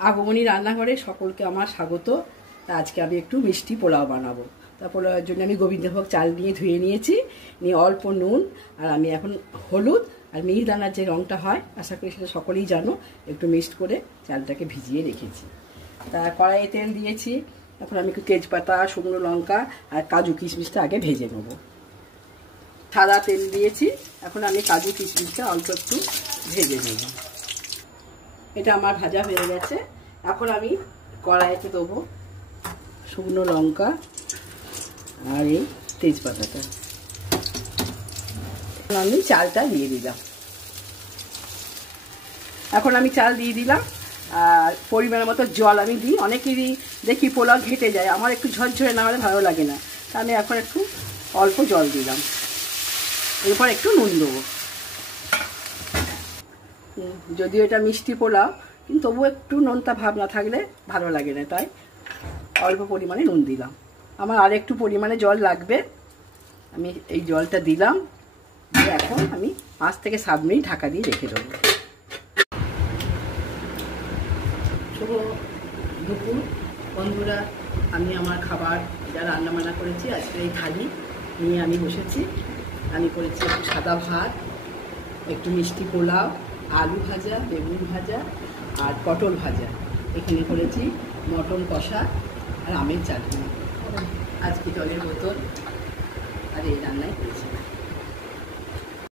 আগমনী রান্নাঘরে সকলকে আমার স্বাগত। আজকে আমি একটু মিষ্টি পোলাও বানাবো। তা পোলাওয়ের জন্য আমি গোবিন্দভোগ চাল নিয়ে ধুয়ে নিয়েছি, নিয়ে অল্প নুন আর আমি এখন হলুদ আর মিহিদানার যে রঙটা হয় আশা করি সেটা সকলেই জানো, একটু মিক্সড করে চালটাকে ভিজিয়ে রেখেছি। তা কড়াইয়ে তেল দিয়েছি, এখন আমি একটু তেজপাতা, শুকনো লঙ্কা আর কাজু কিশমিশটা আগে ভেজে নেবো। সাদা তেল দিয়েছি, এখন আমি কাজু কিশমিশটা অল্প একটু ভেজে নেব। এটা আমার ভাজা হয়ে গেছে। এখন আমি কড়াইতে দেবো শুকনো লঙ্কা আর এই তেজপাতাটা। আমি চালটা দিয়ে দিলাম। এখন আমি চাল দিয়ে দিলাম আর পরিমাণের মতো জল আমি দিই। অনেকেরই দেখি পোলাও ঘেটে যায়, আমার একটু ঝরঝরে না হলে ভালো লাগে না, তা আমি এখন একটু অল্প জল দিলাম। এরপর একটু নুন দেবো। যদিও এটা মিষ্টি পোলাও, কিন্তু তবুও একটু নোনতা ভাব না থাকলে ভালো লাগে না, তাই অল্প পরিমাণে নুন দিলাম। আমার আর একটু পরিমাণে জল লাগবে, আমি এই জলটা দিলাম। এখন আমি 5 থেকে 7 মিনিট ঢাকা দিয়ে রেখে দেবো। শুভ দুপুর বন্ধুরা, আমি আমার খাবার যা রান্নাবান্না করেছি আজকে এই থালি নিয়ে আমি বসেছি। আমি করেছি একটু সাদা ভাত, একটু মিষ্টি পোলাও, আলু ভাজা, বেগুন ভাজা আর পটল ভাজা। এখানে করেছি মটন কষা আর আমের চাটনি, আজকে জলের বোতল আর এই রান্নাই করেছি।